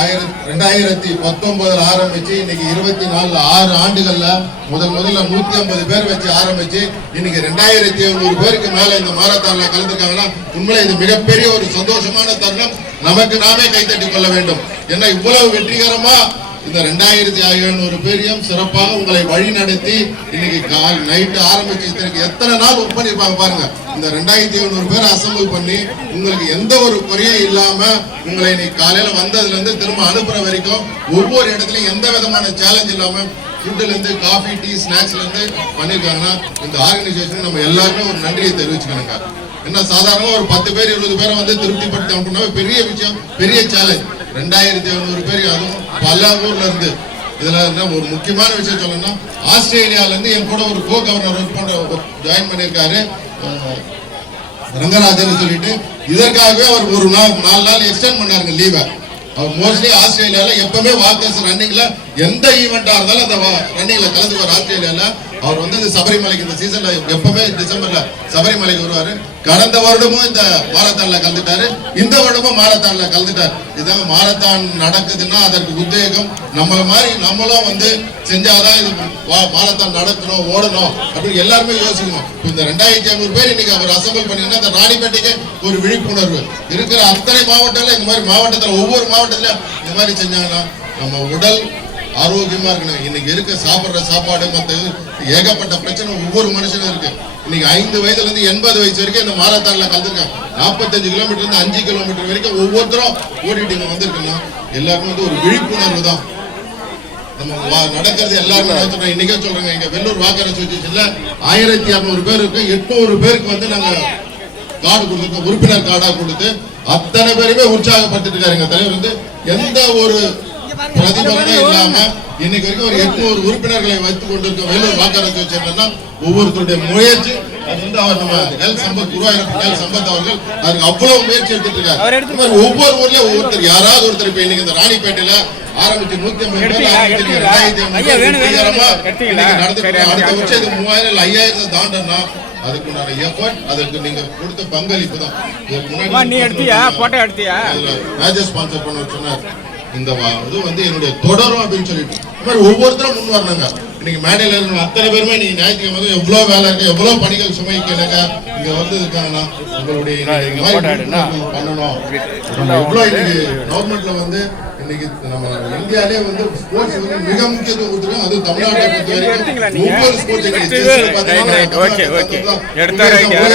ஆயிரத்தி ரெண்டாயிரத்தி பத்தொன்பதுல ஆரம்பிச்சு இன்னைக்கு இருபத்தி நாலுல ஆறு ஆண்டுகள்ல முதல் முதல்ல நூத்தி ஐம்பது பேர் வச்சு ஆரம்பிச்சு இன்னைக்கு ரெண்டாயிரத்தி எழுநூறு பேருக்கு மேல இந்த மாரத்தான்ல கலந்துருக்காங்கன்னா உண்மையில இது மிகப்பெரிய ஒரு சந்தோஷமான தருணம். நமக்கு நாமே கைத்தட்டி கொள்ள வேண்டும். ஏன்னா இவ்வளவு வெற்றிகரமா இந்த ரெண்டாயிரத்தி ஐநூறு பேரையும் சிறப்பாக உங்களை வழி நடத்தி இன்னைக்கு கால் நைட்டு ஆரம்பிச்சு இதற்கு எத்தனை நாள் ஒர்க் பண்ணியிருப்பாங்க பாருங்க. இந்த ரெண்டாயிரத்தி எழுநூறு பேரை அசம்பிள் பண்ணி உங்களுக்கு எந்த ஒரு குறையும் இல்லாம உங்களை இன்னைக்கு காலையில வந்ததுல இருந்து திரும்ப அனுப்புற வரைக்கும் ஒவ்வொரு இடத்துலயும் எந்த விதமான சேலஞ்ச் இல்லாம ஃபுட்டுல இருந்து காஃபி டீ ஸ்நாக்ஸ்ல இருந்து பண்ணிருக்காங்கன்னா இந்த ஆர்கனைசேஷன் நம்ம எல்லாருமே ஒரு நன்றியை தெரிவிச்சுக்கணுங்க. என்ன சாதாரணமா ஒரு பத்து பேர் இருபது பேரை வந்து திருப்திப்படுத்தி அப்படின்னா பெரிய விஷயம் பெரிய சேலஞ்ச் ரெண்டாயிரத்தி எழுநூறு பேர் அதுவும் பல ஊர்ல இருந்து. இதுல என்ன ஒரு முக்கியமான விஷயம் சொல்லணும்னா ஆஸ்திரேலியால இருந்து என் கூட ஒரு கோ கவர்னர் ஒர்க் பண்ற ஜாயின் பண்ணியிருக்காரு அஹ், ரங்கராஜன் சொல்லிட்டு. இதற்காகவே அவர் ஒரு நாள் நாலு நாள் எக்ஸ்டெண்ட் பண்ணாருங்க லீவை அவர் மோஸ்ட்லி ஆஸ்திரேலியால எப்பவுமே வாக்கர்ஸ் ரன்னிங்ல எந்த ஈவெண்டா இருந்தாலும் அந்த ரன்னிங்ல கலந்துக்குவார் ஆஸ்திரேலியால. அவர் வந்து இந்த சபரிமலைக்கு இந்த சீசன்ல எப்பவுமே டிசம்பர்ல சபரிமலைக்கு வருவாரு. கடந்த வருடமும் இந்த மாரத்தான்ல கலந்துட்டாரு. இந்த வருடமும் மாரத்தான்ல கலந்துட்டார். இதாங்க மாரத்தான் நடக்குதுன்னா அதற்கு உத்வேகம். நம்மள மாதிரி நம்மளும் வந்து செஞ்சாதான் இது வா- மாரத்தான் நடக்கணும் ஓடணும் அப்படின்னு எல்லாருமே யோசிக்கணும். இந்த ரெண்டாயிரத்தி ஐநூறு பேர் இன்னைக்கு அவர் அசம்பிள் பண்ணீங்கன்னா அந்த ராணிப்பேட்டைக்கு ஒரு விழிப்புணர்வு. இருக்கிற அத்தனை மாவட்டங்கள்ல இந்த மாதிரி மாவட்டத்தில் ஒவ்வொரு மாவட்டத்திலும் இந்த மாதிரி செஞ்சாங்கன்னா நம்ம உடல் ஆரோக்கியமா இருக்கணும். இன்னைக்கு இருக்க சாப்பிடுற சாப்பாடு மற்ற ஏகப்பட்ட பிரச்சனை ஒவ்வொரு மனுஷனும் இருக்கு. இன்னைக்கு ஐந்து வயதுல இருந்து எண்பது வயசு வரைக்கும் இந்த மாரத்தான்ல கலந்துருக்காங்க நாற்பத்தஞ்சு கிலோமீட்டர் இருந்து அஞ்சு கிலோமீட்டர் வரைக்கும் ஒவ்வொருத்தரும் ஓடிட்டு இங்க வந்திருக்கணும் எல்லாருக்கும் வந்து ஒரு விழிப்புணர்வு தான். நம்ம வா- நடக்கிறது எல்லாருமே நான் இன்னைக்கே சொல்றேங்க. இங்க வெள்ளூர் வாக்கர் அசோசியேஷன்ல ஆயிரத்தி அறுநூறு பேர் இருக்கு. எட்நூறு பேருக்கு வந்து நாங்க கார்டு கொடுத்துருக்கோம். உறுப்பினர் கார்டா கொடுத்து அத்தனை பேருமே உற்சாகப்பட்டு இருக்காருங்க. தலைவர் வந்து எந்த ஒரு பிரதிபலனும் இல்லாம இன்னைக்கு வரைக்கும் ஒரு எட்நூறு உறுப்பினர்களை வைத்துக் கொண்டிருக்க வேலூர் வாக்கர் அசோசியேஷன் ஒவ்வொருத்தருடைய முயற்சி. அது வந்து அவர் நம்ம எல் சம்பத் குருவாயிரம் எல் சம்பத் அவர்கள் அதுக்கு அவ்வளவு முயற்சி எடுத்துட்டு இருக்காரு. ஒவ்வொரு ஊர்லயும் ஒவ்வொருத்தர் யாராவது ஒருத்தர் இப்ப இன்னைக்கு இந்த ராணிப்பேட்டையில ஆரம்பிச்சு நூத்தி ஐம்பது. அடுத்த வருஷம் இது மூவாயிரம் இல்ல ஐயாயிரத்தை தாண்டனா அதுக்குண்டான எஃபர்ட் அதற்கு நீங்க கொடுத்த பங்களிப்பு தான். முன்னாடி நீ எடுத்தியா? போட்டோ எடுத்தியா? அதுல ராஜேஷ் ஸ்பான்சர் பண்ண சொன்னார். இந்த வா- இது வந்து என்னுடைய தொடரும் அப்படின்னு சொல்லிட்டு. இந்த மாதிரி ஒவ்வொருத்தரும் முன் வரணுங்க இன்னைக்கு மேடையில இருந்த அத்தனை பேருமே நீங்க ஞாயிற்றுக்கிழமை வந்து எவ்வளவு வேலை இருக்கு எவ்வளவு பணிகள் சுமைக்கணுங்க இங்க வந்து இருக்காங்கன்னா உங்களுடைய பண்ணணும். நம்ம எவ்வளவு இன்னைக்கு கவர்மெண்ட்ல வந்து இன்னைக்கு நம்ம இந்தியாலே வந்து ஸ்போர்ட்ஸ் வந்து மிக முக்கியத்துவம் கொடுத்துருக்காங்க அதுவும் தமிழ்நாட்டை பொறுத்த வரைக்கும்? ஒவ்வொரு ஸ்போர்ட்ஸ்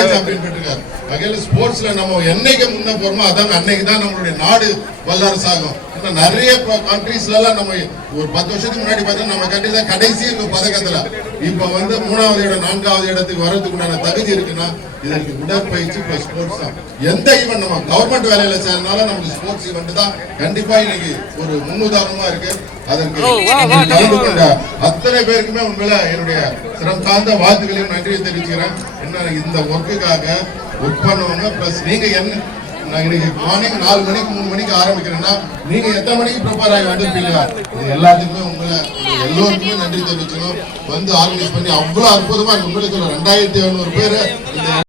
சாம்பியன் பெற்றிருக்காரு. வகையில ஸ்போர்ட்ஸ்ல நம்ம என்னைக்கு முன்ன போறோமோ அதான் அன்னைக்கு தான் நம்மளுடைய நாடு வல்லரசாகும். ஏன்னா நிறைய கண்ட்ரீஸ்ல எல்லாம் நம்ம ஒரு பத்து வருஷத்துக்கு முன்னாடி பார்த்தா நம்ம கண்ட்ரி தான் கடைசி இருக்கு பதக்கத்துல. இப்ப வந்து மூணாவது இடம் நான்காவது இடத்துக்கு வர்றதுக்கு உண்டான தகுதி இருக்குன்னா இதற்கு உடற்பயிற்சி பிளஸ் ஸ்போர்ட்ஸ் தான். எந்த ஈவெண்ட் நம்ம கவர்மெண்ட் வேலையில சேர்ந்தாலும் நமக்கு ஸ்போர்ட்ஸ் ஈவெண்ட் தான். கண்டிப்பா இன்னைக்கு ஒரு முன்னுதாரணமா இருக்கு. அதற்கு இன்னைக்கு கலந்து கொண்ட அத்தனை பேருக்குமே உண்மையில என்னுடைய சிரம் சார்ந்த வாழ்த்துக்களையும் நன்றியை தெரிவிச்சுக்கிறேன். என்ன இந்த ஒர்க்குக்காக ஒர்க் பண்ணவங்க பிளஸ் நீங்க என்ன நான் இன்னைக்கு மார்னிங் நாலு மணிக்கு மூணு மணிக்கு ஆரம்பிக்கிறேன்னா நீங்க எத்தனை மணிக்கு ப்ரிப்பேர் ஆகி வந்திருப்பீங்க? இது எல்லாத்துக்குமே உங்களை எல்லோருக்குமே நன்றி தெரிவிச்சுக்கணும். வந்து ஆர்கனைஸ் பண்ணி அவ்வளோ அற்புதமா உங்களுக்கு ரெண்டாயிரத்தி எழுநூறு பேர்